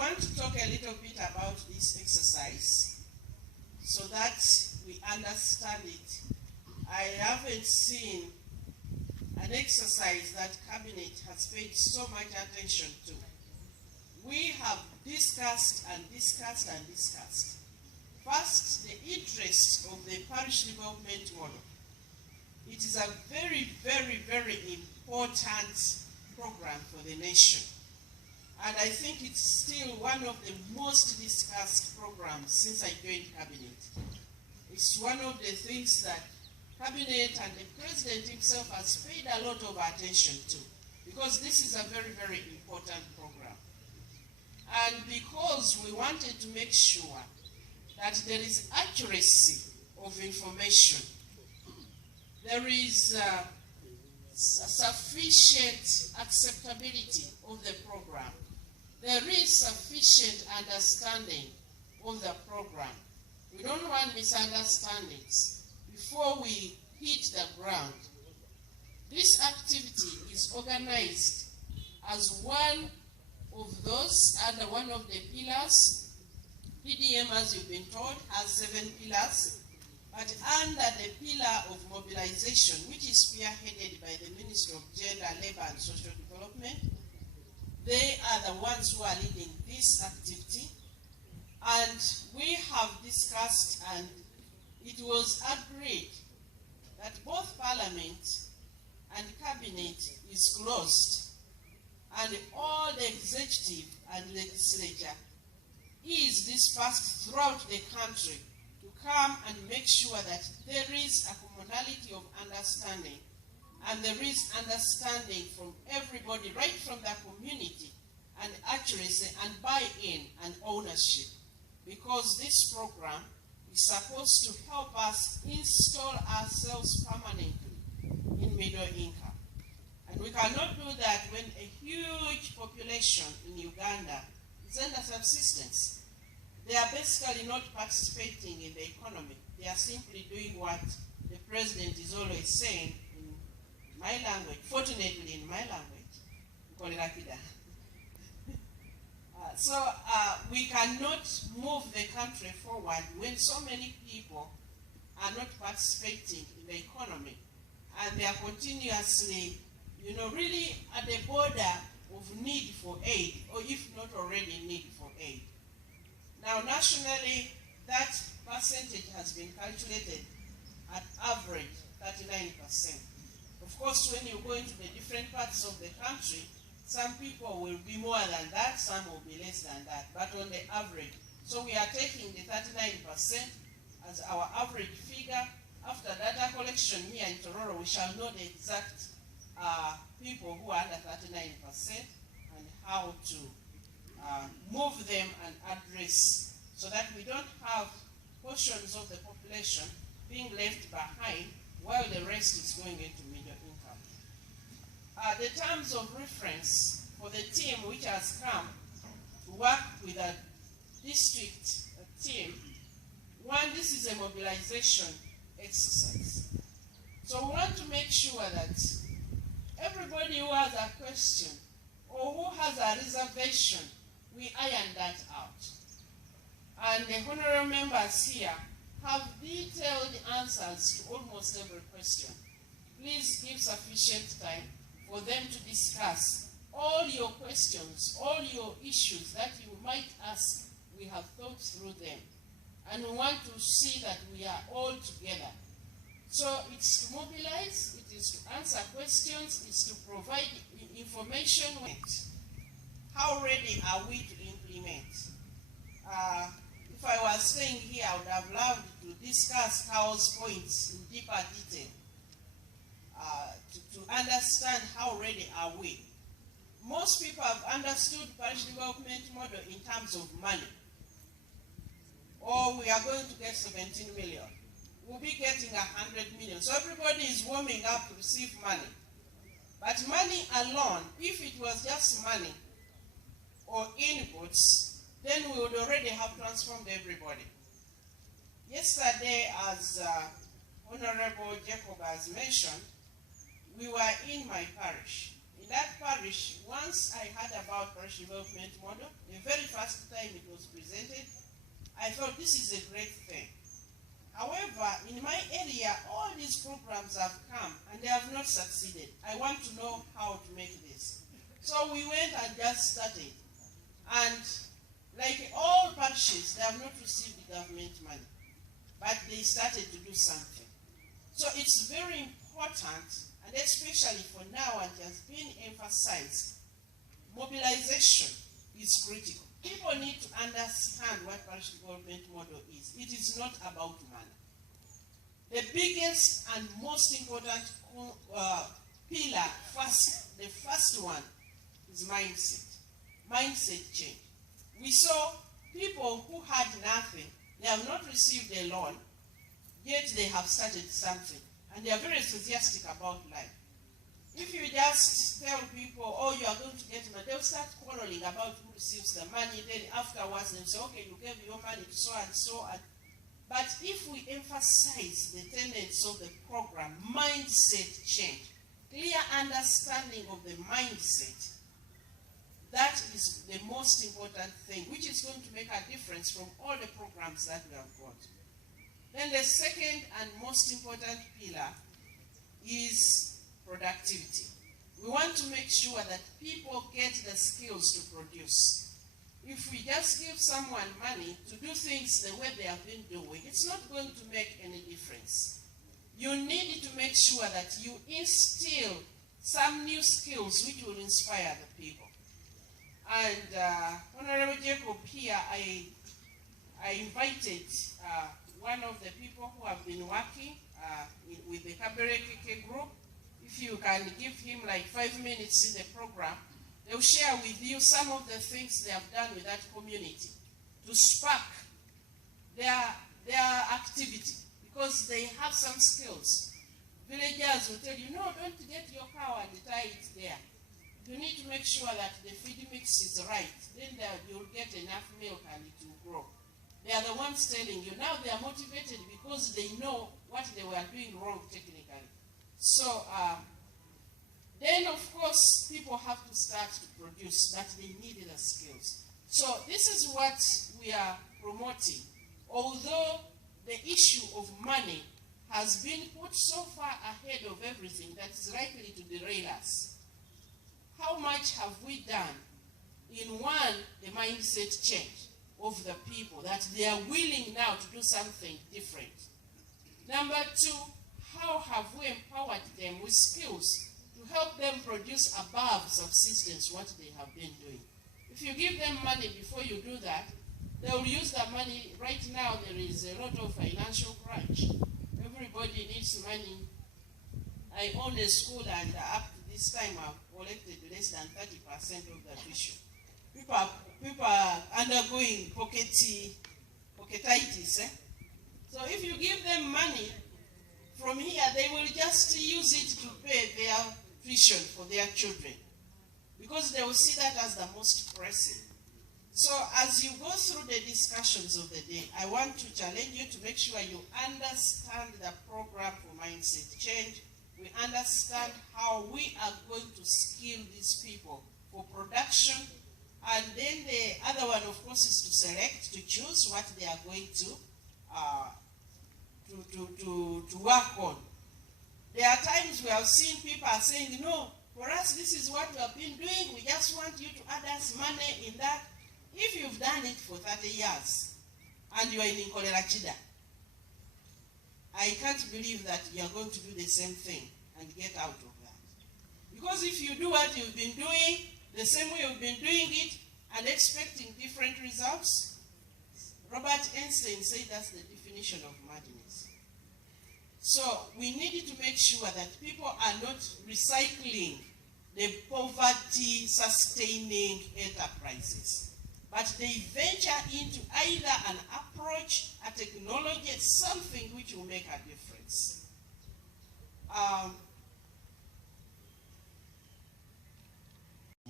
want to talk a little bit about this exercise so that we understand it. I haven't seen an exercise that Cabinet has paid so much attention to. We have discussed and discussed and discussed. First, the interest of the Parish Development Model. It is a very, very, very important program for the nation. And I think it's still one of the most discussed programs since I joined Cabinet. It's one of the things that Cabinet and the President himself has paid a lot of attention to, because this is a very, very important program. And because we wanted to make sure that there is accuracy of information, there is sufficient acceptability of the program, there is sufficient understanding of the program. We don't want misunderstandings before we hit the ground. This activity is organized as one of those, under one of the pillars. PDM, as you've been told, has 7 pillars, but under the pillar of mobilization, which is spearheaded by the Minister of Gender, Labor and Social Development, they are the ones who are leading this activity. And we have discussed, and it was agreed that both Parliament and Cabinet is closed, and all the executive and legislature is dispersed throughout the country to come and make sure that there is a commonality of understanding, and there is understanding from everybody, right from the community, and accuracy and buy-in and ownership, because this program is supposed to help us install ourselves permanently in middle income. And we cannot do that when a huge population in Uganda is under subsistence. They are basically not participating in the economy. They are simply doing what the President is always saying in my language, fortunately in my language, we cannot move the country forward when so many people are not participating in the economy, and they are continuously, really at the border of need for aid, or if not already need for aid. Now, nationally, that percentage has been calculated at average 39%. Of course, when you go into the different parts of the country, some people will be more than that, some will be less than that, but on the average. So we are taking the 39% as our average figure. After data collection here in Tororo, we shall know the exact people who are under 39% and how to move them and address, so that we don't have portions of the population being left behind while the rest is going into middle income. The terms of reference for the team which has come to work with a district team, one, this is a mobilization exercise. So we want to make sure that everybody who has a question or who has a reservation, we iron that out. And the honorable members here have detailed answers to almost every question. Please give sufficient time for them to discuss all your questions, all your issues that you might ask. We have thought through them, and we want to see that we are all together. So it's to mobilize, it is to answer questions, it's to provide information. How ready are we to implement? If I was staying here, I would have loved to discuss Carol's points in deeper detail, to understand how ready are we. Most people have understood Parish Development Model in terms of money. Or we are going to get 17 million. We'll be getting 100 million. So everybody is warming up to receive money. But money alone, if it was just money or inputs, then we would already have transformed everybody. Yesterday, as Honorable Jacob has mentioned, we were in my parish. In that parish, once I heard about Parish Development Model, the very first first time it was presented, I thought this is a great thing. However, in my area, all these programs have come and they have not succeeded. I want to know how to make this. So we went and just started. And like all parishes, they have not received the government money, but they started to do something. So it's very important, and especially for now, and it has been emphasized, mobilization is critical. People need to understand what Parish Development Model is. It is not about money. The biggest and most important pillar, the first one, is mindset. Mindset change. We saw people who had nothing, they have not received a loan, yet they have started something, and they are very enthusiastic about life. If you just tell people, oh, you are going to get money, they'll start quarreling about who receives the money, then afterwards they'll say, okay, you gave your money to so and so. But if we emphasize the tenets of the program, mindset change, clear understanding of the mindset, that is the most important thing, which is going to make a difference from all the programs that we have got. Then the second and most important pillar is productivity. We want to make sure that people get the skills to produce. If we just give someone money to do things the way they have been doing, it's not going to make any difference. You need to make sure that you instill some new skills which will inspire the people. And Honorable Jacob here, I invited one of the people who have been working with the Kabelekeke group. If you can give him like 5 minutes in the program, they'll share with you some of the things they have done with that community to spark their activity, because they have some skills. Villagers will tell you, no, don't get your cow and tie it there. You need to make sure that the feed mix is right. Then you'll get enough milk and it will grow. They are the ones telling you. Now they are motivated because they know what they were doing wrong technically. So then, of course, people have to start to produce, that they need the skills. So this is what we are promoting. Although the issue of money has been put so far ahead of everything that is likely to derail us, how much have we done in one, the mindset change of the people, that they are willing now to do something different? Number two, how have we empowered them with skills to help them produce above subsistence what they have been doing? If you give them money before you do that, they will use that money. Right now there is a lot of financial crunch. Everybody needs money. I own a school, and up to this time I've collected less than 30% of the tuition. People are undergoing pocketitis. So if you give them money from here, they will just use it to pay their tuition for their children, because they will see that as the most pressing. So as you go through the discussions of the day, I want to challenge you to make sure you understand the program for mindset change. We understand how we are going to skill these people for production. And then the other one, of course, is to select, to choose what they are going to work on. There are times we have seen people are saying, no, for us, this is what we have been doing. We just want you to add us money in that. If you've done it for 30 years and you are in Nkolera-Chida, I can't believe that you are going to do the same thing and get out of that. Because if you do what you've been doing, the same way you've been doing it, and expecting different results, Robert Einstein said that's the definition of madness. So we needed to make sure that people are not recycling the poverty-sustaining enterprises, but they venture into either an approach, a technology, something which will make a difference.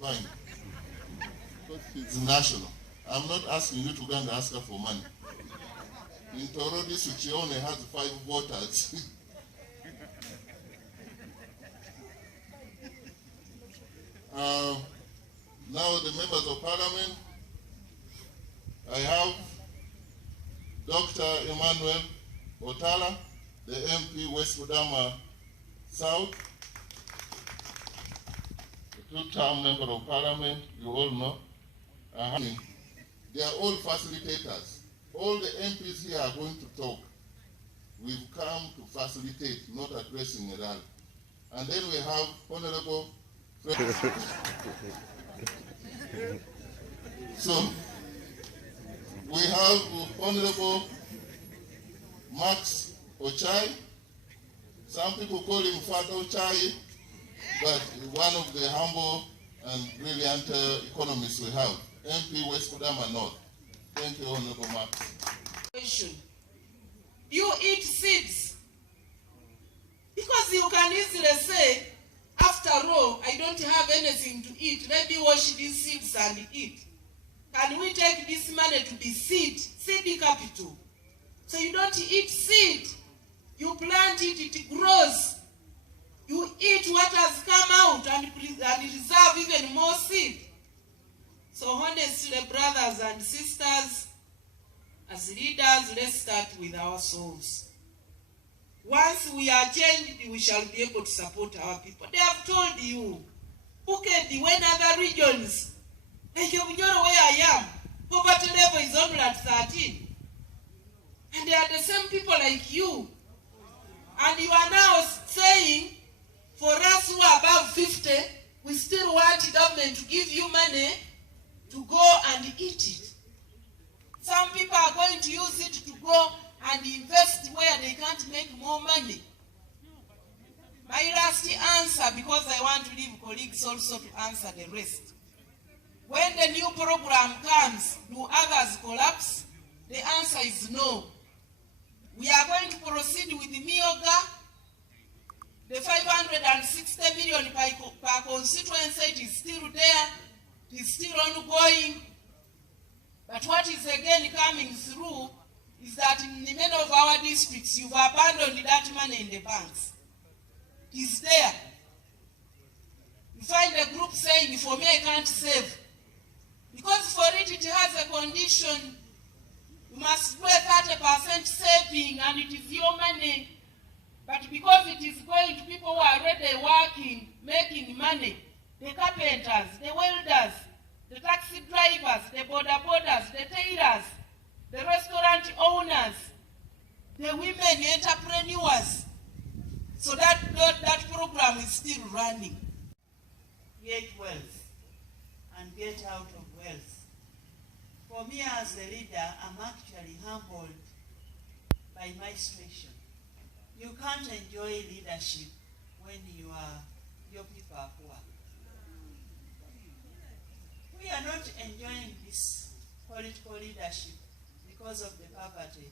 Fine. But it's national. I'm not asking you to go and ask her for money. In Tororo District, she only has 5 voters. Now the members of parliament, I have Dr. Emmanuel Otala, the MP West Budama South, a two-term member of parliament, you all know. They are all facilitators. All the MPs here are going to talk. We've come to facilitate, not addressing a rally. And then we have Honorable So we have Honorable Max Ochai. Some people call him Father Ochai, but one of the humble and brilliant economists we have, MP West Budama North. Thank you, Honorable Max. You eat seeds. Because you can easily say, after all, I don't have anything to eat. Let me wash these seeds and eat. Can we take this money to be seed capital? So you don't eat seed. You plant it, it grows. You eat what has come out and reserve even more seed. So honestly, brothers and sisters, as leaders, let's start with ourselves. Once we are changed, we shall be able to support our people. They have told you, Bukedi, when other regions, like where I am, poverty level is only at 13. And they are the same people like you. And you are now saying, for us who are above 50, we still want government to give you money to go and eat it. Some people are going to use it to go and invest where they can't make more money. My last answer, because I want to leave colleagues also to answer the rest. When the new program comes, do others collapse? The answer is no. We are going to proceed with the Mioga. The 560 million per constituency, it is still there. It is still ongoing. But what is again coming through is that in many of our districts, you've abandoned that money in the banks. It is there. You find a group saying, for me, I can't save. Because for it, it has a condition. You must do a 30% saving, and it is your money. But because it is going to people who are already working, making money, the carpenters, the welders, the taxi drivers, the border boarders, the tailors, the restaurant owners, the women entrepreneurs. So that program is still running. Create wealth and get out of wealth. For me as a leader, I'm actually humbled by my situation. You can't enjoy leadership when your people are poor. We are not enjoying this political leadership because of the poverty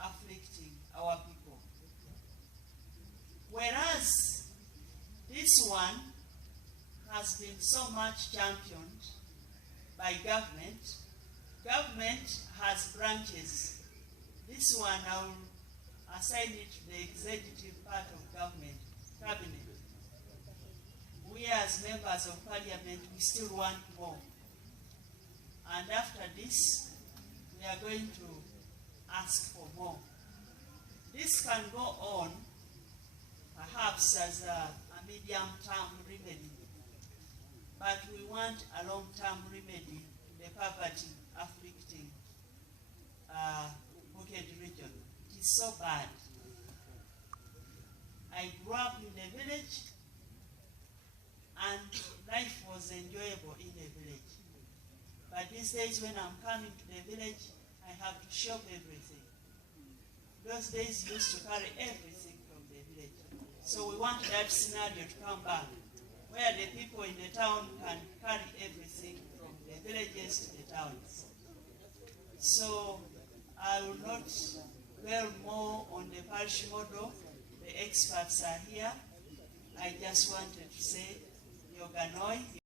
afflicting our people. Whereas this one has been so much championed by government. Government has branches. This one, I will assign it to the executive part of government, cabinet. We as members of parliament, we still want more. And after this, we are going to ask for more. This can go on, perhaps as a medium-term remedy. But we want a long-term remedy to the poverty afflicting Bukedi region. It is so bad. I grew up in a village, and life was enjoyable in the village. But these days when I'm coming to the village, I have to shop everything. Those days used to carry everything from the village. So we want that scenario to come back, where the people in the town can carry everything from the villages to the towns. So I will not dwell more on the parish model. The experts are here. I just wanted to say, Yoganoi.